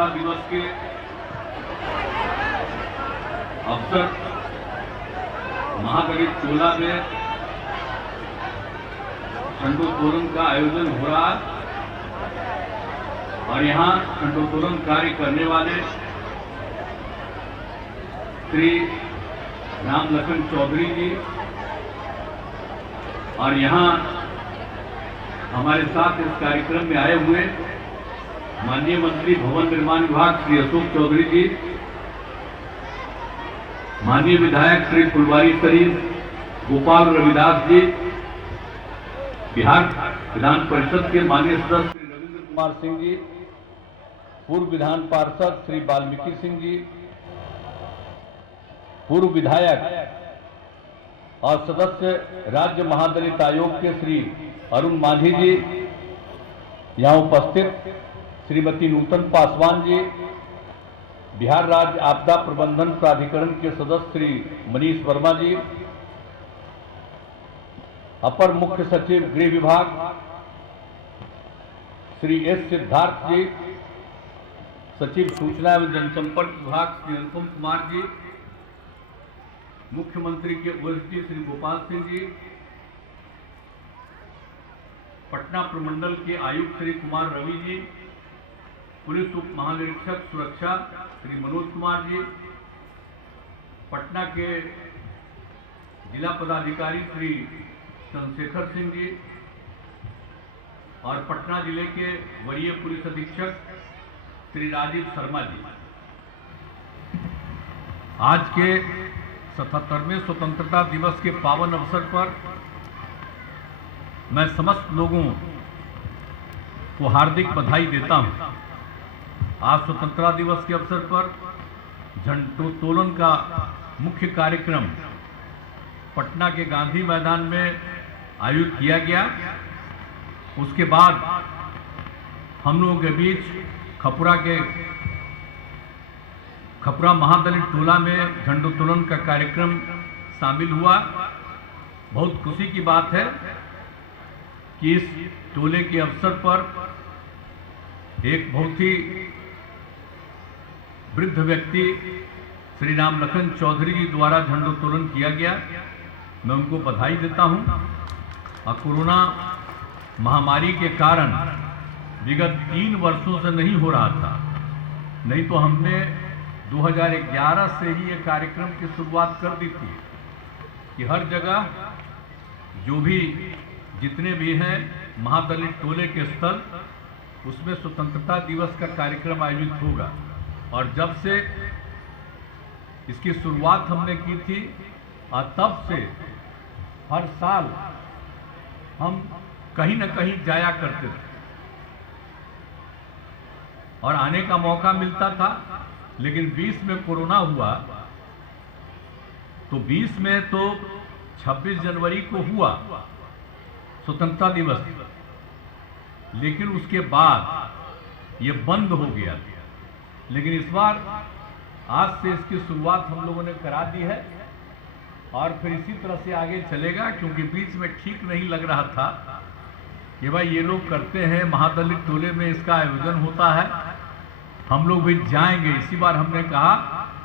स्वतंत्रता दिवस के अवसर महादलित टोला में झंडोत्तोलन का आयोजन हो रहा है और यहाँ झंडोत्तोलन कार्य करने वाले श्री राम लखन चौधरी जी और यहाँ हमारे साथ इस कार्यक्रम में आए हुए माननीय मंत्री भवन निर्माण विभाग श्री अशोक चौधरी जी, माननीय विधायक श्री फुलवारी शरीफ गोपाल रविदास जी, बिहार विधान परिषद के माननीय सदस्य श्री रविंद्र कुमार सिंह जी, पूर्व विधान पार्षद श्री वाल्मीकि सिंह जी, पूर्व विधायक और सदस्य राज्य महादलित आयोग के श्री अरुण मांझी जी, यहाँ उपस्थित श्रीमती नूतन पासवान जी, बिहार राज्य आपदा प्रबंधन प्राधिकरण के सदस्य श्री मनीष वर्मा जी, अपर मुख्य सचिव गृह विभाग श्री एस सिद्धार्थ जी, सचिव सूचना एवं जनसंपर्क विभाग श्री अनुपम कुमार जी, मुख्यमंत्री के ओएसडी श्री गोपाल सिंह जी, पटना प्रमंडल के आयुक्त श्री कुमार रवि जी, पुलिस उप महानिरीक्षक सुरक्षा श्री मनोज कुमार जी, पटना के जिला पदाधिकारी श्री चंद्रशेखर सिंह जी और पटना जिले के वरीय पुलिस अधीक्षक श्री राजीव शर्मा जी। आज के 77वें स्वतंत्रता दिवस के पावन अवसर पर मैं समस्त लोगों को हार्दिक बधाई देता हूं। आज स्वतंत्रता दिवस के अवसर पर झंडोत्तोलन का मुख्य कार्यक्रम पटना के गांधी मैदान में आयोजित किया गया। उसके बाद हम लोगों के बीच खपुरा महादलित टोला में झंडोत्तोलन का कार्यक्रम शामिल हुआ। बहुत खुशी की बात है कि इस टोले के अवसर पर एक बहुत ही वृद्ध व्यक्ति श्री राम लखन चौधरी जी द्वारा झंडोत्तोलन किया गया। मैं उनको बधाई देता हूं। और कोरोना महामारी के कारण विगत 3 वर्षों से नहीं हो रहा था, नहीं तो हमने 2011 से ही ये कार्यक्रम की शुरुआत कर दी थी कि हर जगह जो भी जितने भी हैं महादलित टोले के स्थल, उसमें स्वतंत्रता दिवस का कार्यक्रम आयोजित होगा। और जब से इसकी शुरुआत हमने की थी और तब से हर साल हम कहीं न कहीं जाया करते थे और आने का मौका मिलता था। लेकिन 20 में कोरोना हुआ तो 20 में तो 26 जनवरी को हुआ स्वतंत्रता दिवस, लेकिन उसके बाद ये बंद हो गया। लेकिन इस बार आज से इसकी शुरुआत हम लोगों ने करा दी है और फिर इसी तरह से आगे चलेगा, क्योंकि बीच में ठीक नहीं लग रहा था कि भाई ये लोग करते हैं, महादलित टोले में इसका आयोजन होता है, हम लोग भी जाएंगे। इसी बार हमने कहा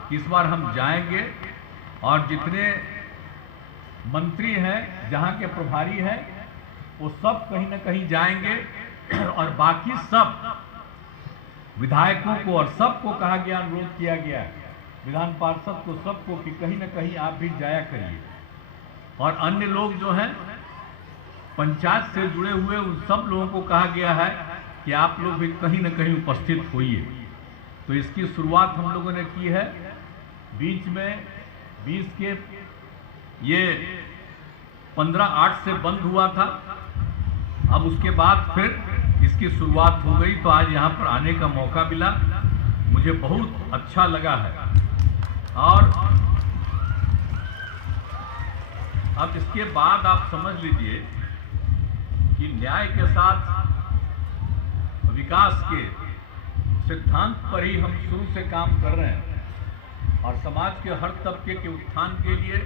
कि इस बार हम जाएंगे और जितने मंत्री हैं, जहां के प्रभारी हैं, वो सब कहीं ना कहीं जाएंगे और बाकी सब विधायकों को और सबको कहा गया, अनुरोध किया गया विधान पार्षद को, सबको कि कहीं ना कहीं आप भी जाया करिए। और अन्य लोग जो हैं पंचायत से जुड़े हुए, उन सब लोगों को कहा गया है कि आप लोग भी कहीं ना कहीं उपस्थित होइए। तो इसकी शुरुआत हम लोगों ने की है। बीच में 20 के ये 15/8 से बंद हुआ था, अब उसके बाद फिर इसकी शुरुआत हो गई। तो आज यहाँ पर आने का मौका मिला, मुझे बहुत अच्छा लगा है। और अब इसके बाद आप समझ लीजिए कि न्याय के साथ विकास के सिद्धांत पर ही हम शुरू से काम कर रहे हैं और समाज के हर तबके के उत्थान के लिए,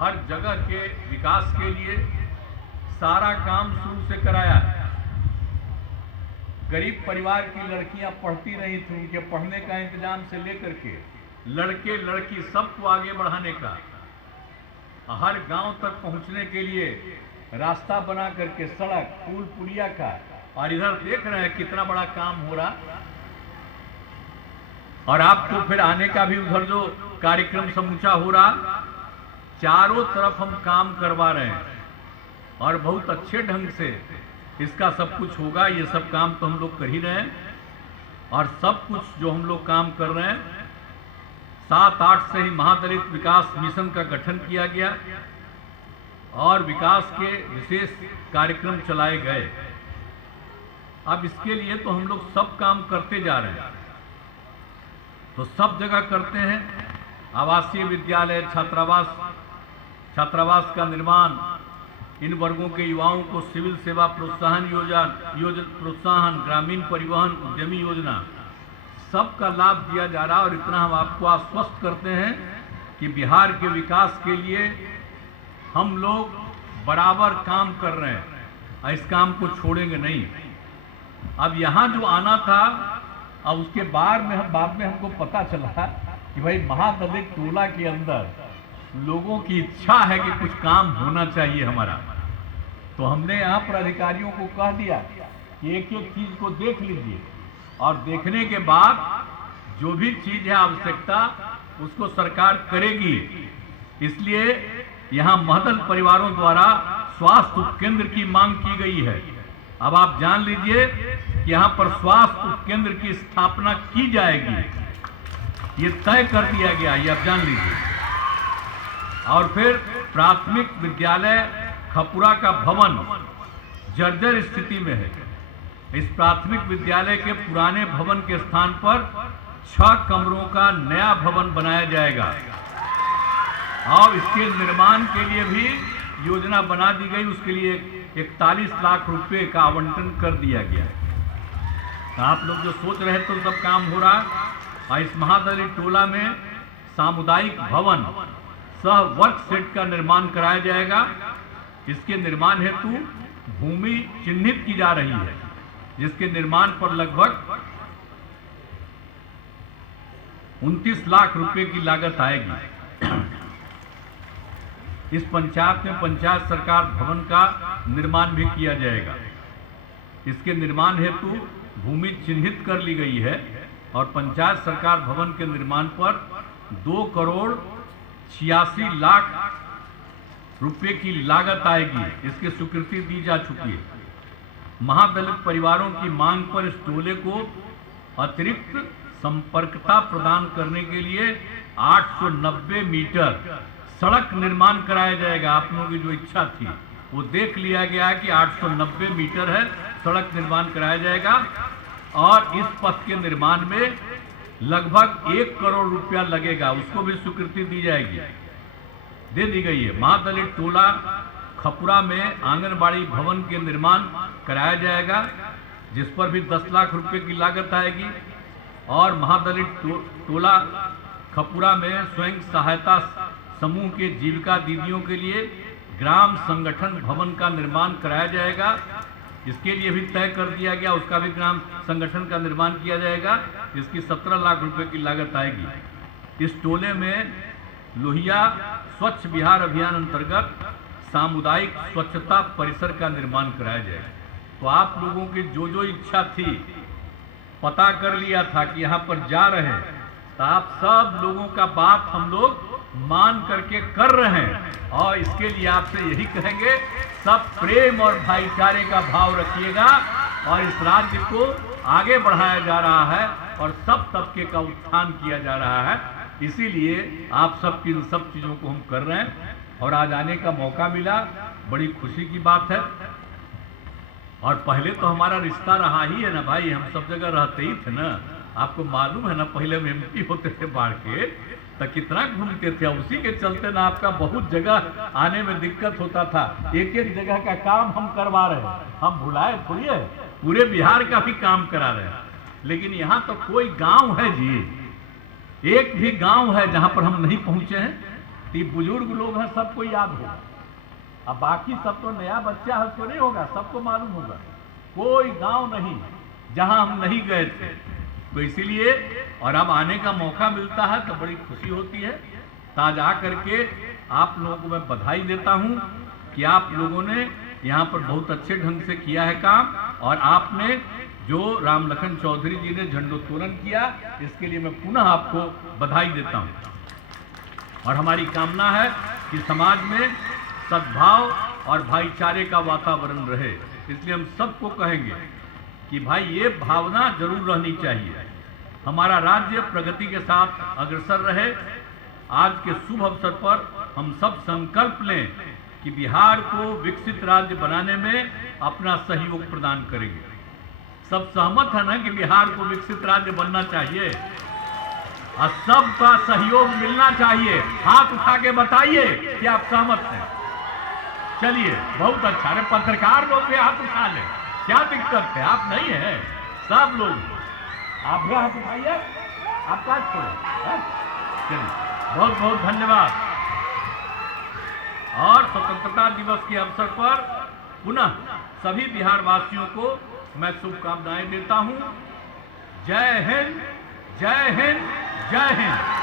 हर जगह के विकास के लिए सारा काम शुरू से कराया है। गरीब परिवार की लड़कियां पढ़ती रही थी, उनके पढ़ने का इंतजाम से लेकर के लड़के लड़की सबको आगे बढ़ाने का, हर गांव तक पहुंचने के लिए रास्ता बना करके सड़क पुल पुलिया का, और इधर देख रहे हैं कितना बड़ा काम हो रहा। और आपको फिर आने का भी उधर जो कार्यक्रम समूचा हो रहा, चारों तरफ हम काम करवा रहे हैं और बहुत अच्छे ढंग से इसका सब कुछ होगा। ये सब काम तो हम लोग कर ही रहे हैं, और सब कुछ जो हम लोग काम कर रहे हैं, 7-8 से ही महादलित विकास मिशन का गठन किया गया और विकास के विशेष कार्यक्रम चलाए गए। अब इसके लिए तो हम लोग सब काम करते जा रहे हैं, तो सब जगह करते हैं। आवासीय विद्यालय, छात्रावास का निर्माण, इन वर्गों के युवाओं को सिविल सेवा प्रोत्साहन प्रोत्साहन, ग्रामीण परिवहन, उद्यमी योजना, सबका लाभ दिया जा रहा है। और इतना हम आपको आश्वस्त करते हैं कि बिहार के विकास के लिए हम लोग बराबर काम कर रहे हैं और इस काम को छोड़ेंगे नहीं। अब यहाँ जो आना था, अब उसके बाद में हमको पता चला कि भाई महादलित टोला के अंदर लोगों की इच्छा है कि कुछ काम होना चाहिए हमारा। तो हमने यहाँ पर अधिकारियों को कह दिया कि एक एक चीज को देख लीजिए, और देखने के बाद जो भी चीज है आवश्यकता उसको सरकार करेगी। इसलिए यहाँ महदल परिवारों द्वारा स्वास्थ्य उपकेंद्र की मांग की गई है। अब आप जान लीजिए कि यहाँ पर स्वास्थ्य उपकेंद्र की स्थापना की जाएगी, ये तय कर दिया गया, ये आप जान लीजिए। और फिर प्राथमिक विद्यालय खपुरा का भवन जर्जर स्थिति में है। इस प्राथमिक विद्यालय के पुराने भवन के स्थान पर 6 कमरों का नया भवन बनाया जाएगा और इसके निर्माण के लिए भी योजना बना दी गई। उसके लिए 41 लाख रुपए का आवंटन कर दिया गया है। आप लोग जो सोच रहे तो सब काम हो रहा है। और इस महादलित टोला में सामुदायिक भवन सह वर्क सेट का निर्माण कराया जाएगा। इसके निर्माण हेतु भूमि चिन्हित की जा रही है, जिसके निर्माण पर लगभग 29 लाख रुपए की लागत आएगी। इस पंचायत में पंचायत सरकार भवन का निर्माण भी किया जाएगा। इसके निर्माण हेतु भूमि चिन्हित कर ली गई है और पंचायत सरकार भवन के निर्माण पर 2 करोड़ 86 लाख रुपए की लागत आएगी। इसकी स्वीकृति दी जा चुकी है। महादलित परिवारों की मांग पर इस टोले को अतिरिक्त संपर्कता प्रदान करने के लिए 890 मीटर सड़क निर्माण कराया जाएगा। आप लोगों की जो इच्छा थी वो देख लिया गया कि 890 मीटर है, सड़क निर्माण कराया जाएगा। और इस पथ के निर्माण में लगभग 1 करोड़ रुपया लगेगा, उसको भी स्वीकृति दी जाएगी, दे दी गई है। महादलित टोला खपुरा में आंगनबाड़ी भवन के निर्माण कराया जाएगा, जिस पर भी 10 लाख रुपए की लागत आएगी। और महादलित टोला खपुरा में स्वयं सहायता समूह के जीविका दीदियों के लिए ग्राम संगठन भवन का निर्माण कराया जाएगा। इसके लिए भी तय कर दिया गया, उसका भी ग्राम संगठन का निर्माण किया जाएगा, जिसकी 17 लाख रुपए की लागत आएगी। इस टोले में लोहिया स्वच्छ बिहार अभियान अंतर्गत सामुदायिक स्वच्छता परिसर का निर्माण कराया जाएगा। तो आप लोगों की जो जो इच्छा थी, पता कर लिया था कि यहाँ पर जा रहे हैं, तो आप सब लोगों का बात हम लोग मान करके कर रहे हैं। और इसके लिए आपसे यही कहेंगे, सब प्रेम और भाईचारे का भाव रखिएगा और इस राज्य को आगे बढ़ाया जा रहा है और सब तबके का उत्थान किया जा रहा है। इसीलिए आप सब की इन सब चीजों को हम कर रहे हैं और आज आने का मौका मिला, बड़ी खुशी की बात है। और पहले तो हमारा रिश्ता रहा ही है ना भाई, हम सब जगह रहते ही थे ना, आपको मालूम है ना, पहले हम एमपी होते थे बाढ़ के तो कितना घूमते थे, उसी के चलते ना आपका बहुत जगह आने में दिक्कत होता था। एक एक जगह का काम हम करवा रहे हैं, हम भुलाए थोड़ी है, पूरे बिहार का भी काम करा रहे हैं। लेकिन यहाँ तो कोई गांव है जी, एक भी गांव है जहां पर हम नहीं पहुंचे हैं। तो बुजुर्ग लोग हैं, सबको याद होगा। अब बाकी सब तो नया बच्चा है, उसको नहीं होगा, सबको मालूम होगा। कोई गांव नहीं जहां हम नहीं गए थे। तो इसीलिए और अब आने का मौका मिलता है तो बड़ी खुशी होती है। तो आज आकर के आप लोगों को मैं बधाई देता हूं कि आप लोगों ने यहाँ पर बहुत अच्छे ढंग से किया है काम, और आपने जो राम लखन चौधरी जी ने झंडोत्तोलन किया, इसके लिए मैं पुनः आपको बधाई देता हूं। और हमारी कामना है कि समाज में सद्भाव और भाईचारे का वातावरण रहे। इसलिए हम सबको कहेंगे कि भाई ये भावना जरूर रहनी चाहिए, हमारा राज्य प्रगति के साथ अग्रसर रहे। आज के शुभ अवसर पर हम सब संकल्प लें कि बिहार को विकसित राज्य बनाने में अपना सहयोग प्रदान करेंगे। सब सहमत है ना कि बिहार को विकसित राज्य बनना चाहिए और सबका सहयोग मिलना चाहिए। हाथ उठा के बताइए कि आप सहमत हैं। चलिए, बहुत अच्छा। अरे पत्रकार लोग भी हाथ उठा लें, क्या दिक्कत है? आप नहीं है, सब लोग आप भी हाथ उठाइए। आपका चलिए, बहुत बहुत धन्यवाद। और स्वतंत्रता दिवस के अवसर पर पुनः सभी बिहार वासियों को मैं शुभकामनाएं देता हूं। जय हिंद, जय हिंद, जय हिंद।